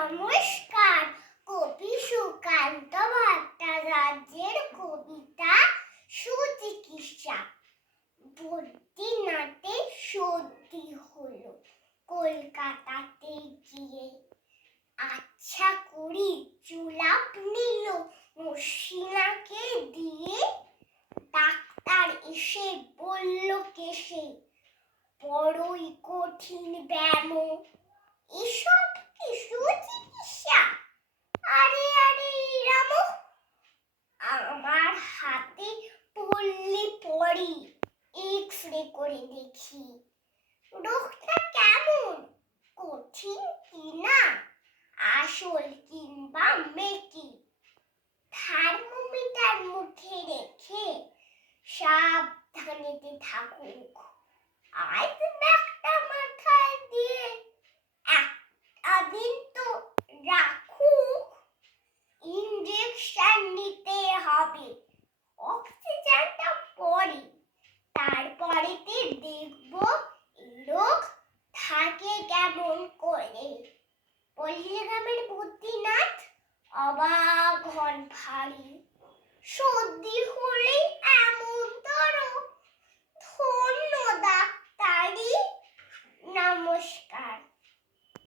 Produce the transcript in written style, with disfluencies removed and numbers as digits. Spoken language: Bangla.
নমস্কার। কবি সুকান্ত ভট্টাচার্যের কবিতা সুচিকিৎসা। বদ্রীনাথে সর্দি হলো কলকাতাতে গিয়ে, আচ্ছা করি জুলাপ নিল মসিনাকে দিয়ে। ডাক্তার এসে বলল কেসে বড়ই কঠিন ব্যায়াম, এসব কি সুচিকিৎসা? আরে আরে রামু, আমার হাতে পড়লে পড়ি এক্সরে করে দেখি রোগটা কেমন, কঠিন কিনা আসল কিংবা মেকি। থার্মোমিটার মুখে রেখে সাবধানেতে থাকুক, আজ ব্যাগটা মাথায় দিয়ে একটা দিন তো রাখুক। ইনজেকশন নিতে হবে, অক্সিজেনটা পরে, তারপরেতে দেখব এই রোগ থাকে কেমন করে। পল্লীগ্রামের বদ্রীনাথ অবাক হন ভারী, সর্দি